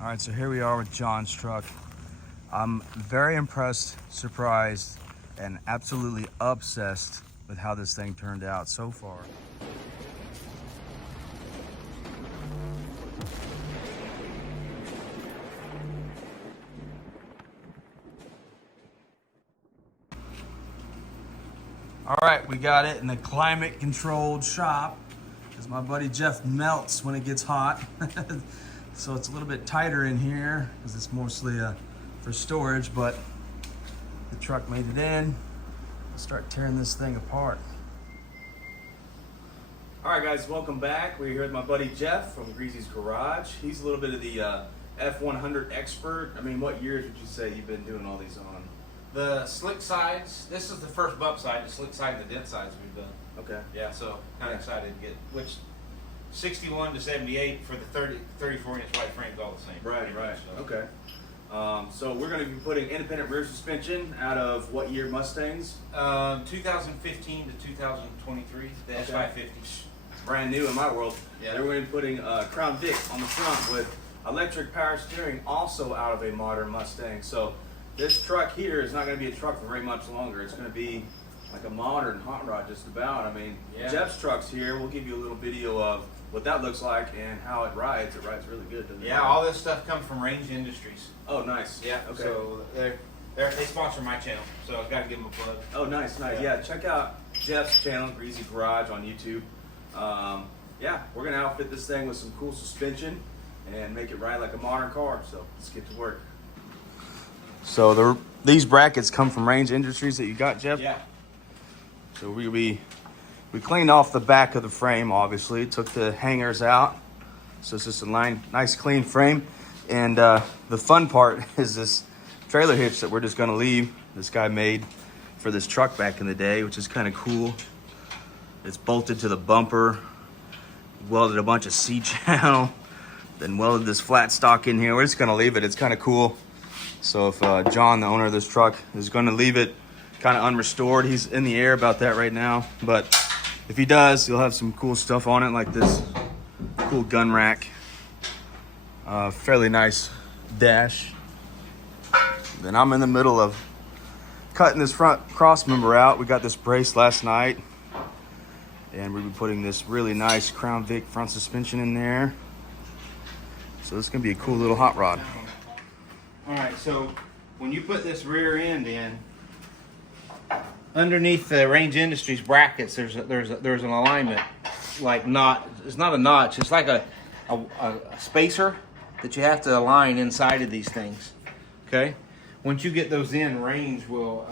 All right, so here we are with John's truck. I'm very impressed, surprised, and absolutely obsessed with how this thing turned out so far. All right, we got it in the climate controlled shop because my buddy Jeff melts when it gets hot. So it's a little bit tighter in here because it's mostly for storage, but the truck made it in. Let's start tearing this thing apart. All right, guys, welcome back. We're here with my buddy Jeff from Greasy's Garage. He's a little bit of the F100 expert. I mean, what years would you say you've been doing all these on? The slick sides, this is the first bump side, the slick side and the dent sides we've done. Okay. Yeah, so kind of excited to get, which 61 to 78 for the 34-inch wide frames all the same. Right, right. So. Okay. So we're going to be putting independent rear suspension out of what year Mustangs? 2015 to 2023, the Okay. S550. Brand new in my world. Yeah. They're going to be putting Crown Vic on the front with electric power steering, also out of a modern Mustang. So this truck here is not going to be a truck for very much longer. It's going to be like a modern hot rod just about. I mean, Yeah. Jeff's truck's here. We'll give you a little video of what that looks like and how it rides. It rides really good, doesn't it? Yeah, all this stuff comes from Range Industries. Oh, nice. Yeah, Okay. so they sponsor my channel, so I've got to give them a plug. Oh, nice, nice. Yeah, check out Jeff's channel, Greasy Garage, on YouTube. Yeah, we're going to outfit this thing with some cool suspension and make it ride like a modern car. So let's get to work. So these brackets come from Range Industries that you got, Jeff? Yeah. So we cleaned off the back of the frame, obviously. Took the hangers out. So it's just a nice clean frame. And the fun part is this trailer hitch that we're just going to leave. This guy made for this truck back in the day, which is kind of cool. It's bolted to the bumper. Welded a bunch of C-channel. Then welded this flat stock in here. We're just going to leave it. It's kind of cool. So if John, the owner of this truck, is going to leave it kind of unrestored, he's in the air about that right now. But if he does, he'll have some cool stuff on it, like this cool gun rack. Fairly nice dash. Then I'm in the middle of cutting this front cross member out. We got this brace last night. And we'll be putting this really nice Crown Vic front suspension in there. So this is going to be a cool little hot rod. All right, so when you put this rear end in, underneath the Range Industries brackets, there's an alignment, like it's not a notch, it's like a spacer that you have to align inside of these things. Okay, once you get those in, Range will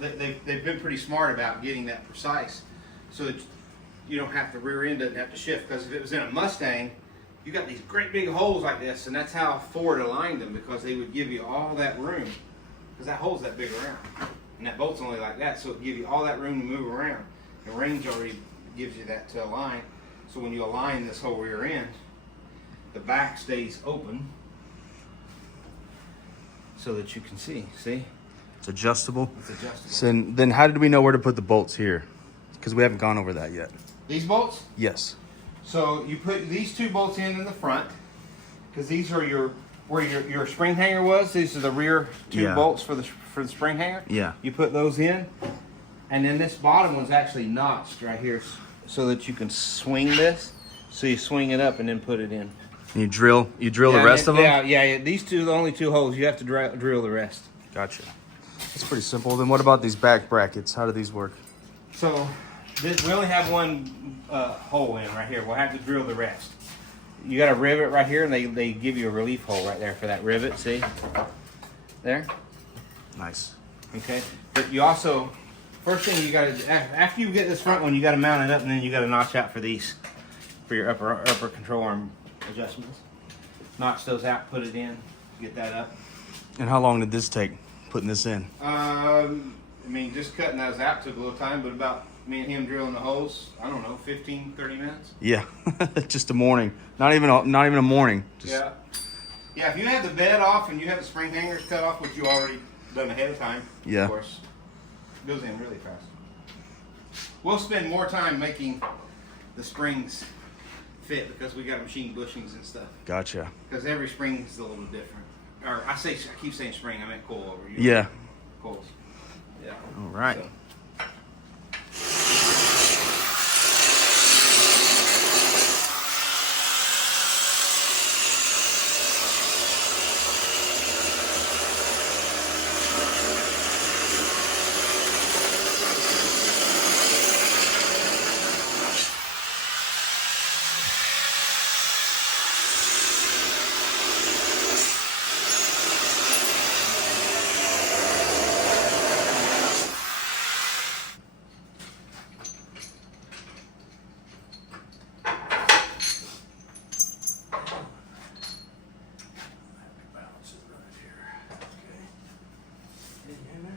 they've been pretty smart about getting that precise, so that you don't have to rear end doesn't have to shift. Because if it was in a Mustang, you got these great big holes like this, and that's how Ford aligned them, because they would give you all that room, because that hole's that big around, and that bolt's only like that, so it gives you all that room to move around. The Range already gives you that to align, so when you align this whole rear end, the back stays open, so that you can see. It's adjustable. It's adjustable. So then how did we know where to put the bolts here? Because we haven't gone over that yet. These bolts? Yes. So you put these two bolts in the front, because these are where your spring hanger was. These are the rear two bolts for the spring hanger. Yeah. You put those in, and then this bottom one's actually notched right here, so that you can swing this. So you swing it up and then put it in. And you drill the rest of them? Yeah. These two are the only two holes. You have to drill the rest. Gotcha. That's pretty simple. Then what about these back brackets? How do these work? So we only have one hole in right here. We'll have to drill the rest. You got a rivet right here, and they give you a relief hole right there for that rivet. See? There? Nice. Okay. But you also, first thing you got to, after you get this front one, you got to mount it up, and then you got to notch out for these, for your upper control arm adjustments. Notch those out, put it in, get that up. And how long did this take, putting this in? I mean, just cutting those out took a little time, but about me and him drilling the holes, I don't know, 15, 30 minutes. Yeah, just a morning. Not even a morning. Just... Yeah. Yeah, if you have the bed off and you have the spring hangers cut off, which you already done ahead of time, Yeah. of course, it goes in really fast. We'll spend more time making the springs fit because we got machine bushings and stuff. Gotcha. Because every spring is a little different. Or I keep saying spring. I meant coilover. Yeah. Coils. Yeah. All right. So.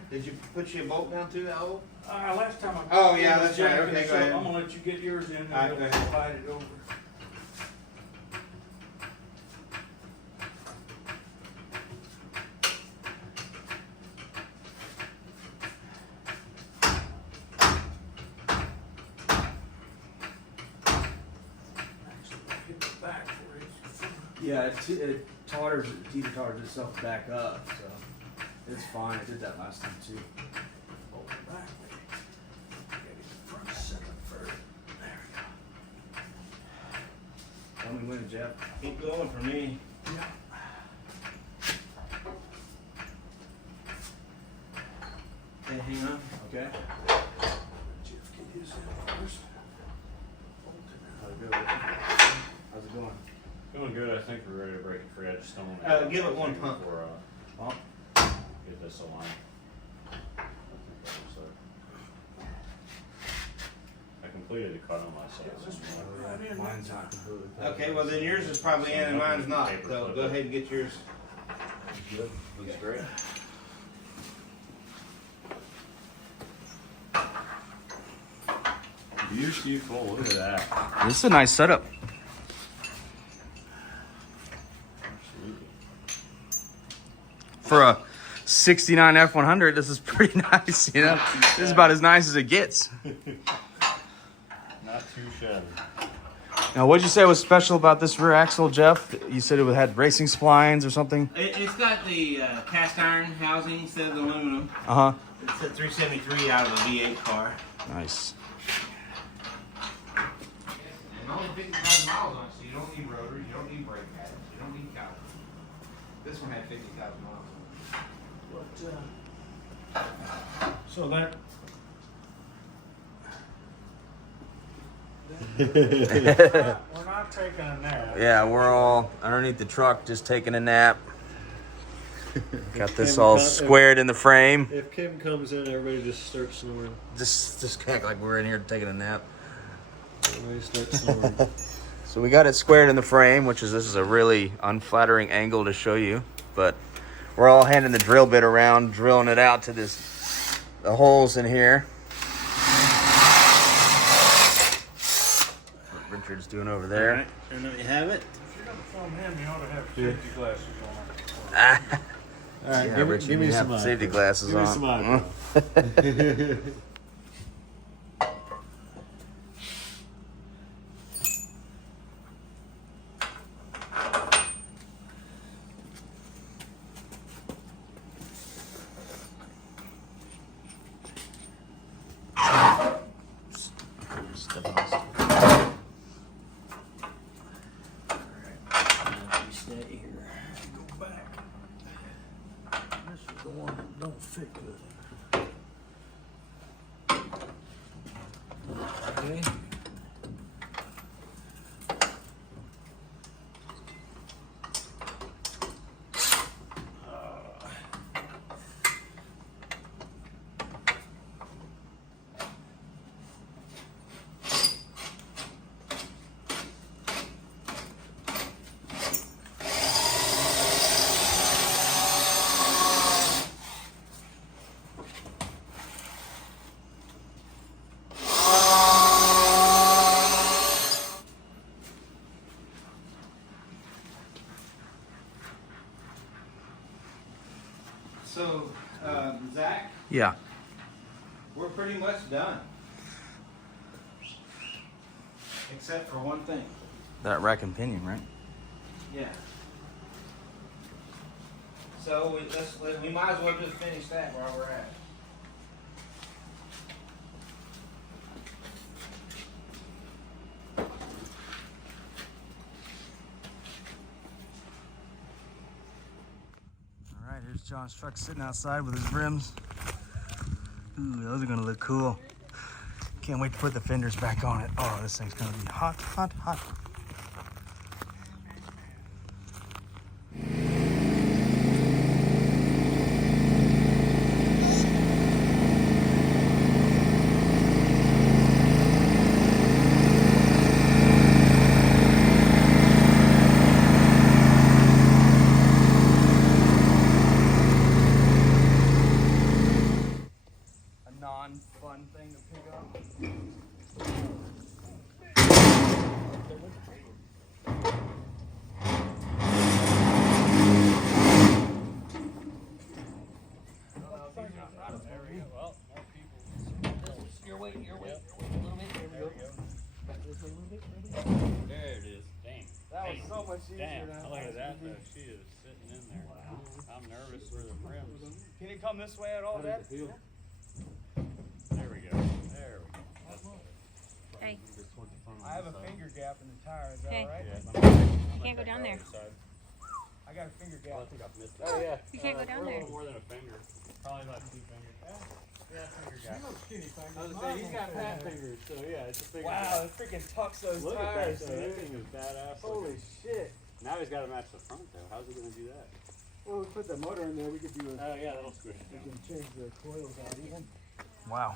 Did you put your bolt down too, Al? Last time I. Oh, yeah, that's right. Okay, go ahead. I'm gonna let you get yours in and All right, we'll go ahead. slide it over. Actually, hit the back for you. Yeah, it teeter-totters itself back up, so it's fine. I did that last time too. Hold it back. Get it front second first. There we go. Tell me when, Jeff. Keep going for me. Yeah. Hey, hang on. Okay. Jeff, get his in first. Hold it now. How's it going? Doing good. I think we're ready to break it free. I just don't want to Give it one pump. before Pump. get this aligned. I completed the cut on my side. Let's plug right in. Mine's not completely. Okay, well then yours is probably in and mine's not. So go ahead and get yours. Good. Looks great. Beautiful. Look at that. This is a nice setup. Absolutely. For a 69 F100, this is pretty nice, you know? This is about as nice as it gets. Not too shabby. Now, what'd you say was special about this rear axle, Jeff? You said it had racing splines or something? It's got the cast iron housing instead of the aluminum. Uh-huh. It's a 373 out of a V8 car. Nice. And only 50,000 miles on it, so you don't need rotors, you don't need brake pads, you don't need calipers. This one had 50,000 miles on it. But, so that. We're not taking a nap. Yeah, we're all underneath the truck just taking a nap. Got this all squared in the frame. If Kim comes in, everybody just starts snoring. Just act like we're in here taking a nap. Everybody starts snoring. So we got it squared in the frame, this is a really unflattering angle to show you, but we're all handing the drill bit around, drilling it out to the holes in here. What Richard's doing over there. Alright, and there you have it. If you're gonna film him, you ought to have safety glasses on. All right, Yeah, give, Richard, give me you some have safety glasses give on. me some eyebrow. Step on this. Stay here. Go back. This is the one that don't fit good. Okay. So, Zach, Yeah. we're pretty much done. Except for one thing. that rack and pinion, right? Yeah. So we might as well just finish that while we're at it. All right, here's John's truck sitting outside with his rims. Ooh, those are gonna look cool. Can't wait to put the fenders back on it. Oh, this thing's gonna be hot, hot, hot. Non-fun thing to pick up. Your weight, a little bit. There we go. Back this way a little bit. There it is. Dang. That was so much easier Damn. than I Look at thought that it would though. She is sitting in there. I'm nervous for the rims. be. Can you come this way at all, Dad? There we go. There we go. That's better. Hey, I have a finger gap in the tire. Is that Okay. all right? Yeah, you can't go down there. I got a finger Oh, I gap. think I've missed it. Oh yeah. You can't go down We're a there. little more than a finger. Probably about 2 fingers. Yeah, finger gap. Skinny fingers. I was gonna say, he's got fat fingers, so yeah, it's a finger Wow, gap. it freaking tucks those Look at that, tires, though. That dude. thing is badass. Holy looking. shit. Now he's got to match the front though. How's he gonna do that? Well, we put the motor in there. We could do a. Oh yeah, that'll squish it We down. can change the coils out even. Wow.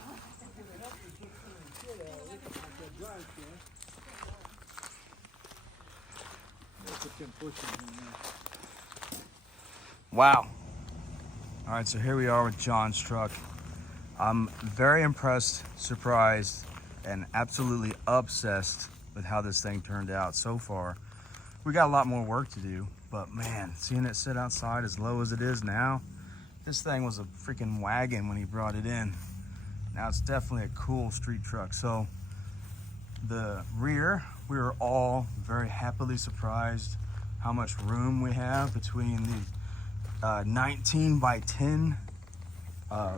Put them pushers in there. Wow. All right, so here we are with John's truck. I'm very impressed, surprised, and absolutely obsessed with how this thing turned out so far. We got a lot more work to do, but man, seeing it sit outside as low as it is now, this thing was a freaking wagon when he brought it in. Now it's definitely a cool street truck. So the rear, we were all very happily surprised how much room we have between the 19 by 10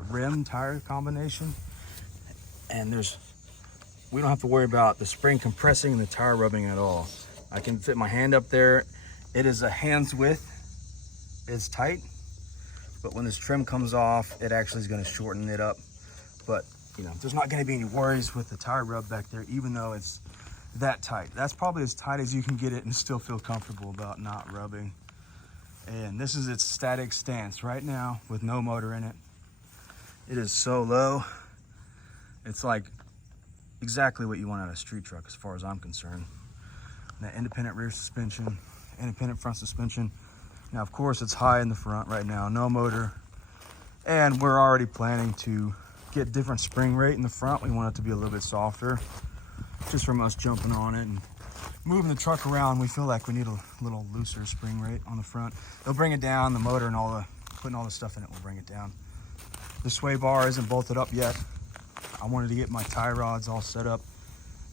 rim tire combination, and we don't have to worry about the spring compressing and the tire rubbing at all. I can fit my hand up there. It is a hand's width. It's tight, but when this trim comes off, it actually is going to shorten it up. But you know, there's not going to be any worries with the tire rub back there, even though it's that tight. That's probably as tight as you can get it and still feel comfortable about not rubbing. And this is its static stance right now with no motor in it. It is so low. It's like exactly what you want out of a street truck as far as I'm concerned. That independent rear suspension, independent front suspension. Now, of course, it's high in the front right now, no motor. And we're already planning to get different spring rate in the front. We want it to be a little bit softer, just from us jumping on it and moving the truck around. We feel like we need a little looser spring rate on the front. They'll bring it down, the motor and putting all the stuff in it will bring it down. The sway bar isn't bolted up yet. I wanted to get my tie rods all set up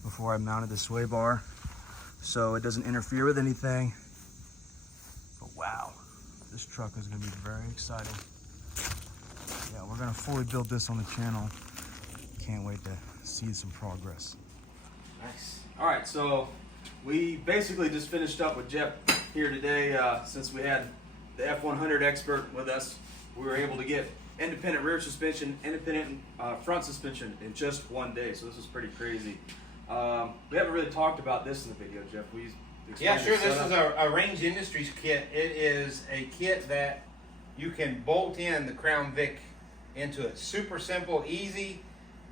before I mounted the sway bar so it doesn't interfere with anything. But wow, this truck is gonna be very exciting. Yeah, we're gonna fully build this on the channel. Can't wait to see some progress. Nice. All right, so we basically just finished up with Jeff here today. Since we had the F100 expert with us, we were able to get independent rear suspension, independent front suspension in just one day. So this is pretty crazy. We haven't really talked about this in the video, Jeff. Yeah, sure. This is a Range Industries kit. It is a kit that you can bolt in the Crown Vic into it. Super simple, easy.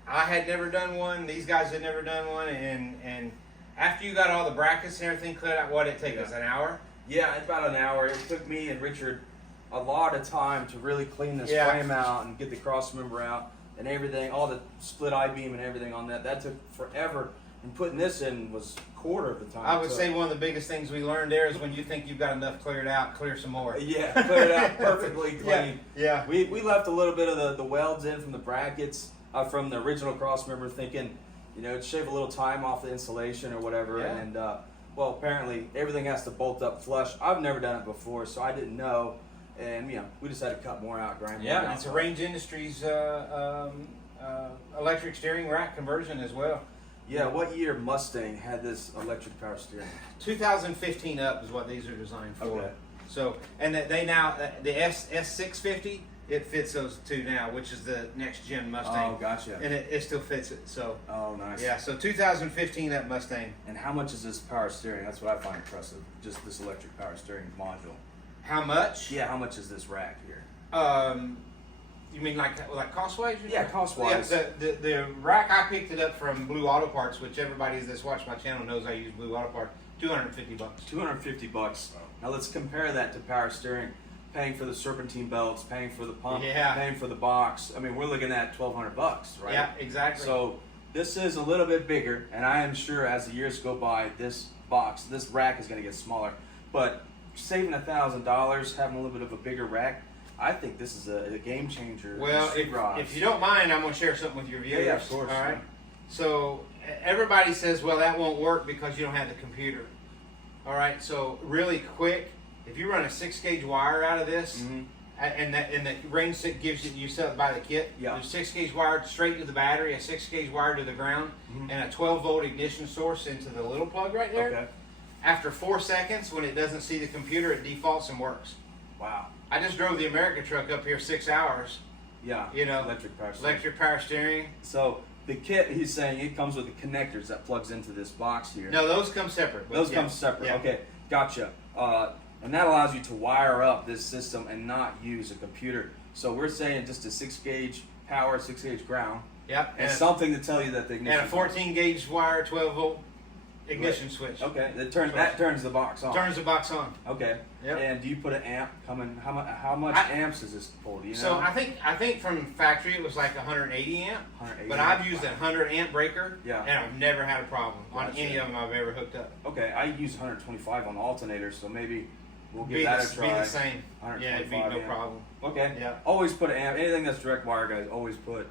I had never done one. These guys had never done one. And after you got all the brackets and everything cleared out, what did it take us? An hour? Yeah, it's about an hour. It took me and Richard a lot of time to really clean this frame out and get the cross member out and everything, all the split I-beam and everything on that. That took forever. And putting this in was a quarter of the time. I would say one of the biggest things we learned there is when you think you've got enough cleared out, clear some more. Yeah, clear it out perfectly clean. Yeah. We left a little bit of the welds in from the brackets, from the original cross member, thinking, you know, to shave a little time off the insulation or whatever. Yeah. And Well, apparently everything has to bolt up flush. I've never done it before, so I didn't know. And we just had to cut more out, grind more Yeah, out. and it's a Range Industries electric steering rack conversion as well. Yeah, what year Mustang had this electric power steering? 2015 up is what these are designed for. Okay. So, and they now the S650 it fits those two now, which is the next gen Mustang. Oh, gotcha. And it still fits it. So Oh, nice. yeah, so 2015 up Mustang. And how much is this power steering? That's what I find impressive. Just this electric power steering module. How much? Yeah, how much is this rack here? You mean like cost wise? Yeah, cost-wise. Yeah, the rack I picked it up from Blue Auto Parts, which everybody that's watched my channel knows I use Blue Auto Parts. $250. $250. Now let's compare that to power steering. Paying for the serpentine belts, paying for the pump, Yeah. paying for the box. I mean, we're looking at $1,200, right? Yeah, exactly. So this is a little bit bigger, and I am sure as the years go by, this rack is going to get smaller. But saving $1,000, having a little bit of a bigger rack, I think this is a game changer. Well, in street rods. if you don't mind, I'm going to share something with your viewers. Yeah, of course. All right. So everybody says, well, that won't work because you don't have the computer. All right. So really quick, if you run a 6-gauge wire out of this, Mhm. and the range that gives you sell it by the kit, Yeah. there's 6-gauge wire straight to the battery, a 6-gauge wire to the ground, and a 12-volt ignition source into the little plug right there. Okay. After 4 seconds, when it doesn't see the computer, it defaults and works. Wow. I just drove the America truck up here 6 hours. Yeah. You know, electric power steering. Electric power steering. So the kit, he's saying it comes with the connectors that plugs into this box here. No, those come separate. but Those yeah. come separate. Yeah. Okay, gotcha. And that allows you to wire up this system and not use a computer. So we're saying just a 6-gauge power, 6-gauge ground, Yep. and something to tell you that the ignition. And a 14-gauge wire, 12-volt ignition switch. Okay, that turns the box on. Turns the box on. Okay. Yep. And do you put an amp coming? How much amps does this pull? Do you know? So I think from factory it was like 180 amp. 180 But I've used a 100 amp breaker. Yeah. And I've never had a problem on Gotcha. any of them I've ever hooked up. Okay, I use 125 on the alternator, so maybe we'll give Be that the, a try. be the same. Yeah, it'd be 125 no amp. problem. Okay. Yeah. Always put an amp. Anything that's direct wire, guys, always put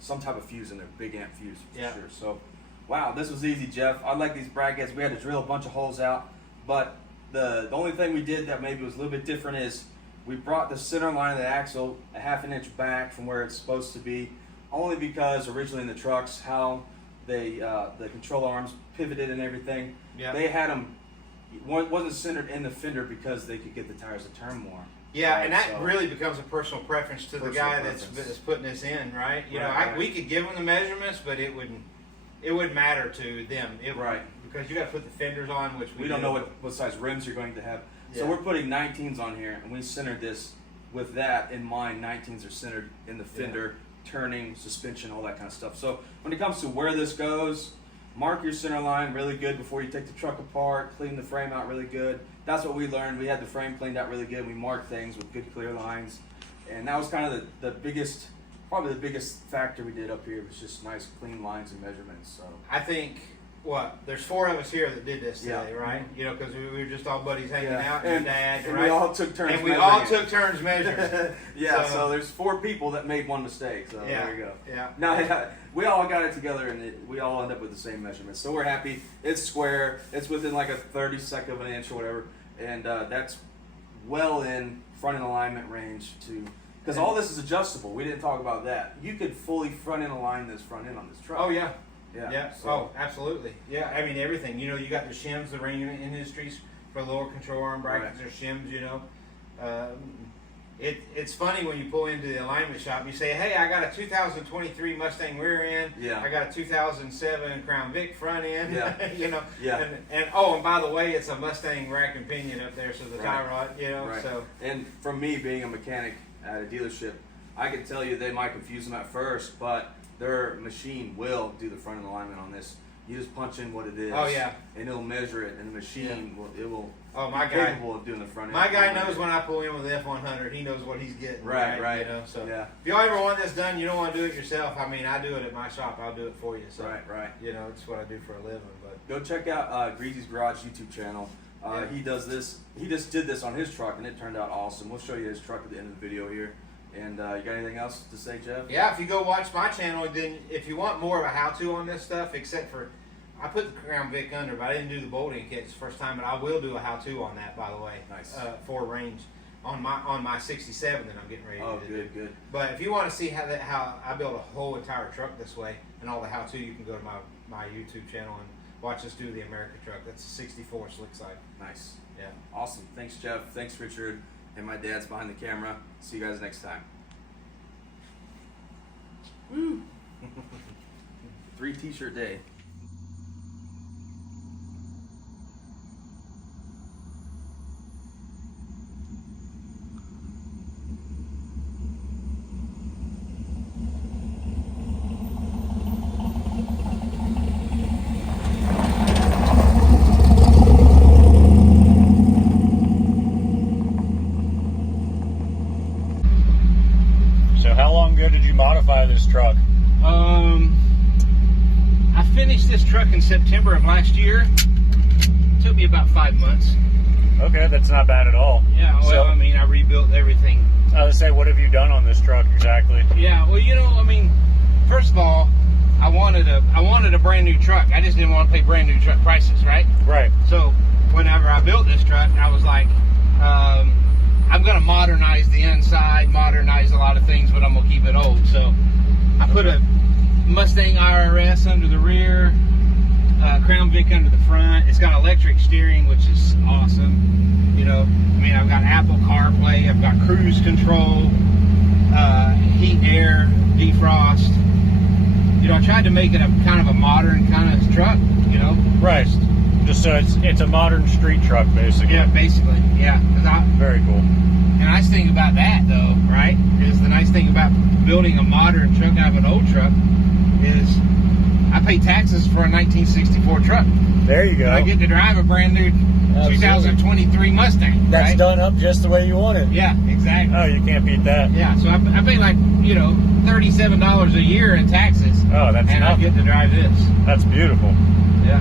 some type of fuse in there. Big amp fuse for Yeah. sure. So, wow, this was easy, Jeff. I like these brackets. We had to drill a bunch of holes out, but the only thing we did that maybe was a little bit different is we brought the center line of the axle a half an inch back from where it's supposed to be, only because originally in the trucks how they the control arms pivoted and everything. Yeah. They had them wasn't centered in the fender because they could get the tires to turn more. Yeah, Right, and that so- really becomes a personal preference to the Personal guy preference. that's putting this in, right? You know, Right. we could give them the measurements, but it wouldn't matter to them. Right. Because you got to put the fenders on, which We don't know what size rims you're going to have. So Yeah. we're putting 19s on here, and we centered this with that in mind. 19s are centered in the fender, turning, suspension, all that kind of stuff. So when it comes to where this goes, mark your center line really good before you take the truck apart, clean the frame out really good. That's what we learned. We had the frame cleaned out really good. We marked things with good clear lines. And that was kind of the biggest, probably the biggest factor we did up here was just nice clean lines and measurements. So I think there's 4 of us here that did this Yeah. today, right? You know, because we were just all buddies hanging Yeah. out, And- your dad, and right? we all took turns And we measuring all it. took turns measuring. Yeah, So- so there's 4 people that made one mistake. So Yeah, there you go. yeah. Now we all got it together, and we all end up with the same measurements. So we're happy. It's square. It's within like a 32nd of an inch or whatever, and that's well in front end alignment range to. Because all this is adjustable. We didn't talk about that. You could fully front end align this front end on this truck. Oh yeah. Yeah. Yeah. So, Oh, absolutely. Yeah. I mean everything. You know, you got the shims, the Range Industries for lower control arm brackets. There's shims. You know, it's funny when you pull into the alignment shop. You say, "Hey, I got a 2023 Mustang rear end. Yeah. I got a 2007 Crown Vic front end. Yeah. you know. Yeah. And by the way, it's a Mustang rack and pinion up there, so the tie Right. rod. You know. Right. So And from me being a mechanic at a dealership, I can tell you they might confuse them at first, but their machine will do the front end alignment on this. You just punch in what it is. Oh, yeah. And it'll measure it, and the machine will Oh, my be guy. capable of doing the front end. My guy alignment. knows when I pull in with the F100, he knows what he's getting. Right. You know, so Yeah. if y'all ever want this done, you don't want to do it yourself. I mean, I do it at my shop. I'll do it for you. So, Right. You know, it's what I do for a living. But Go check out Greasy's Garage YouTube channel. Yeah. He does this. He just did this on his truck, and it turned out awesome. We'll show you his truck at the end of the video here. And you got anything else to say, Jeff? yeah, if you go watch my channel, then if you want more of a how-to on this stuff, except for I put the Crown Vic under, but I didn't do the bolting kit the first time. But I will do a how-to on that, by the way. Nice. For range on my 67 that I'm getting ready to do. Good. But if you want to see how I build a whole entire truck this way and all the how-to, you can go to my YouTube channel and watch us do the America truck. That's a 64 slick side. Nice. Yeah. Awesome. Thanks, Jeff. Thanks, Richard. And my dad's behind the camera. See you guys next time. Woo! 3 t-shirt day. So how long ago did you modify this truck? I finished this truck in September of last year. Took me about 5 months. Okay, that's not bad at all. Yeah, well, So- I mean, I rebuilt everything. I was say, what have you done on this truck exactly? Yeah, well, I mean, first of all, I wanted a brand new truck. I just didn't want to pay brand new truck prices, right? Right. So whenever I built this truck, I was like, I'm going to modernize the inside, modernize a lot of things, but I'm going to keep it old. So I put a Mustang IRS under the rear, Crown Vic under the front. It's got electric steering, which is awesome. I mean, I've got Apple CarPlay, I've got cruise control, heat, air, defrost. I tried to make it a kind of a modern kind of truck, Right. Just so it's a modern street truck, basically. Yeah, basically, yeah. Very cool. The nice thing about that, though, right, is the nice thing about building a modern truck out of an old truck is I pay taxes for a 1964 truck. There you go. I get to drive a brand new 2023 Mustang. That's right? done up just the way you want it. Yeah, exactly. Oh, you can't beat that. Yeah, so I pay like, $37 a year in taxes. Oh, that's and I nothing. get to drive this. That's beautiful. Yeah.